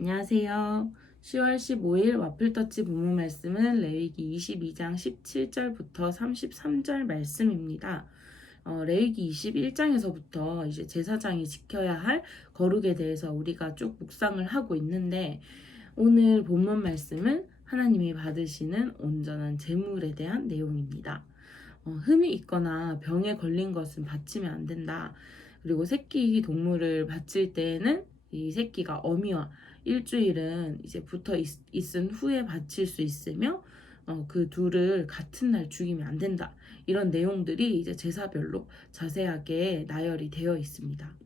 안녕하세요. 10월 15일 와플터치 본문 말씀은 레위기 22장 17절부터 33절 말씀입니다. 어, 레위기 21장에서부터 이제 제사장이 지켜야 할 거룩에 대해서 우리가 쭉 묵상을 하고 있는데 오늘 본문 말씀은 하나님이 받으시는 온전한 제물에 대한 내용입니다. 어, 흠이 있거나 병에 걸린 것은 바치면 안 된다. 그리고 새끼 동물을 바칠 때에는 이 새끼가 어미와 일주일은 이제 붙어 있, 있은 후에 바칠 수 있으며 어, 그 둘을 같은 날 죽이면 안 된다. 이런 내용들이 이제 제사별로 자세하게 나열이 되어 있습니다.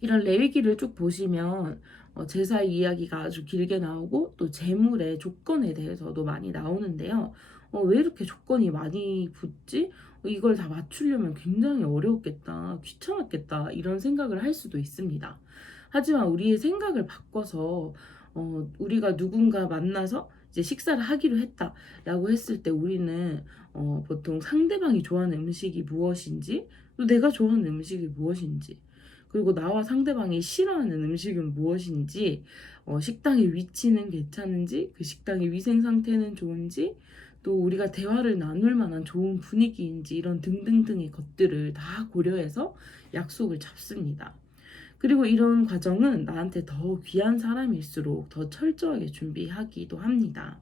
이런 레위기를 쭉 보시면 어, 제사 이야기가 아주 길게 나오고 또 제물의 조건에 대해서도 많이 나오는데요. 어, 왜 이렇게 조건이 많이 붙지? 어, 이걸 다 맞추려면 굉장히 어려웠겠다, 귀찮았겠다, 이런 생각을 할 수도 있습니다. 하지만 우리의 생각을 바꿔서 어, 우리가 누군가 만나서 이제 식사를 하기로 했다라고 했을 때 우리는 어, 보통 상대방이 좋아하는 음식이 무엇인지 또 내가 좋아하는 음식이 무엇인지 그리고 나와 상대방이 싫어하는 음식은 무엇인지 어, 식당의 위치는 괜찮은지 그 식당의 위생 상태는 좋은지 또 우리가 대화를 나눌 만한 좋은 분위기인지 이런 등등등의 것들을 다 고려해서 약속을 잡습니다. 그리고 이런 과정은 나한테 더 귀한 사람일수록 더 철저하게 준비하기도 합니다.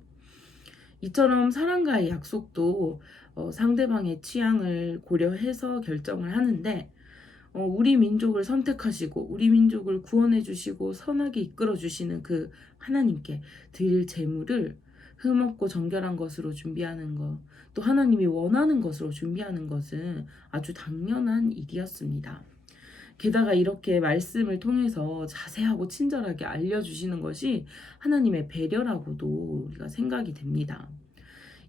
이처럼 사람과의 약속도 어, 상대방의 취향을 고려해서 결정을 하는데 어, 우리 민족을 선택하시고 우리 민족을 구원해 주시고 선하게 이끌어 주시는 그 하나님께 드릴 제물을 흠없고 정결한 것으로 준비하는 것, 또 하나님이 원하는 것으로 준비하는 것은 아주 당연한 일이었습니다. 게다가 이렇게 말씀을 통해서 자세하고 친절하게 알려주시는 것이 하나님의 배려라고도 우리가 생각이 됩니다.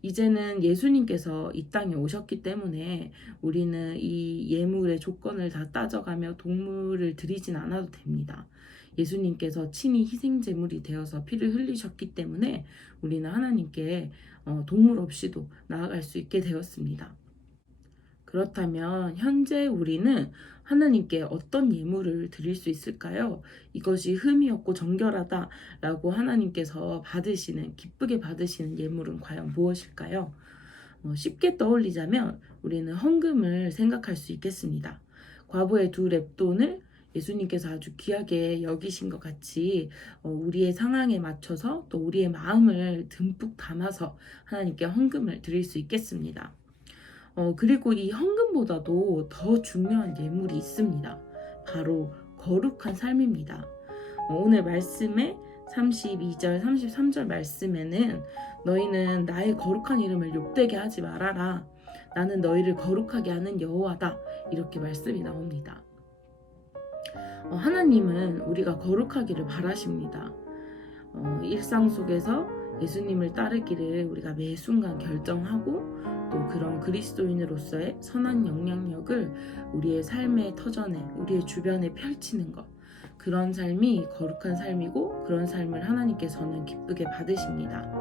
이제는 예수님께서 이 땅에 오셨기 때문에 우리는 이 예물의 조건을 다 따져가며 동물을 드리진 않아도 됩니다. 예수님께서 친히 희생 제물이 되어서 피를 흘리셨기 때문에 우리는 하나님께 어, 동물 없이도 나아갈 수 있게 되었습니다. 그렇다면 현재 우리는 하나님께 어떤 예물을 드릴 수 있을까요? 이것이 흠이 없고 정결하다라고 하나님께서 받으시는 기쁘게 받으시는 예물은 과연 무엇일까요? 어, 쉽게 떠올리자면 우리는 헌금을 생각할 수 있겠습니다. 과부의 두 랩돈을 예수님께서 아주 귀하게 여기신 것 같이 어, 우리의 상황에 맞춰서 또 우리의 마음을 듬뿍 담아서 하나님께 헌금을 드릴 수 있겠습니다. 어, 그리고 이 헌금보다도 더 중요한 예물이 있습니다. 바로 거룩한 삶입니다. 어, 오늘 말씀에 32절, 33절 말씀에는 너희는 나의 거룩한 이름을 욕되게 하지 말아라. 나는 너희를 거룩하게 하는 여호와다. 이렇게 말씀이 나옵니다. 어, 하나님은 우리가 거룩하기를 바라십니다. 어, 일상 속에서 예수님을 따르기를 우리가 매 순간 결정하고 또 그런 그리스도인으로서의 선한 영향력을 우리의 삶의 터전에 우리의 주변에 펼치는 것 그런 삶이 거룩한 삶이고 그런 삶을 하나님께서는 기쁘게 받으십니다.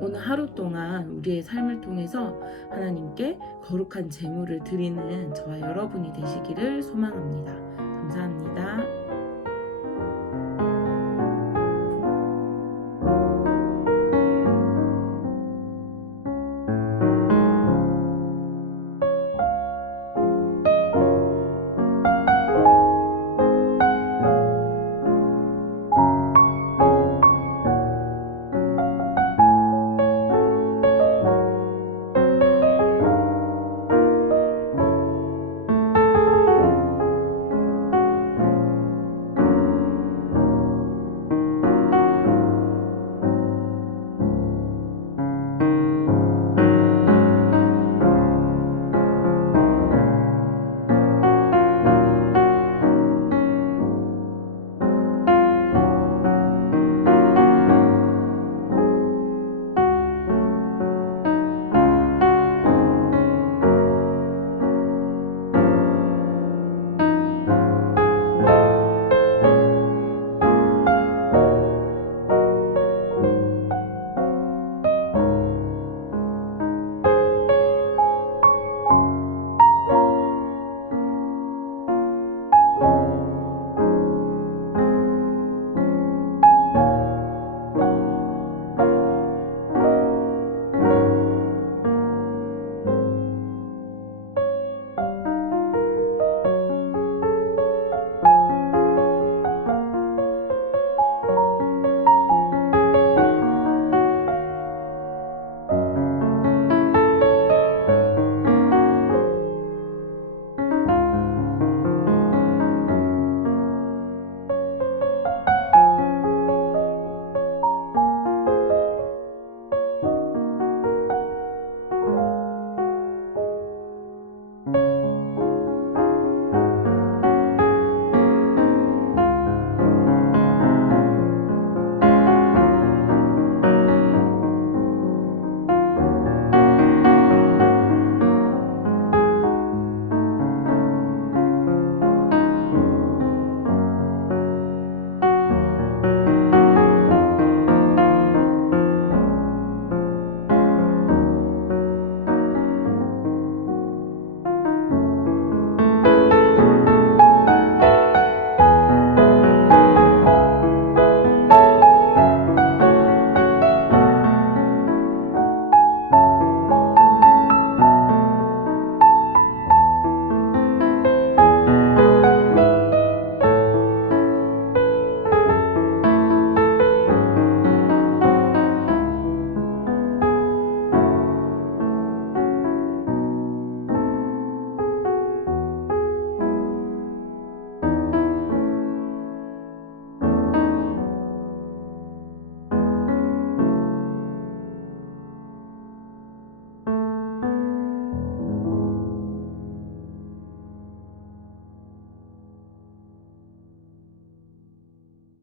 오늘 하루 동안 우리의 삶을 통해서 하나님께 거룩한 제물을 드리는 저와 여러분이 되시기를 소망합니다. 감사합니다.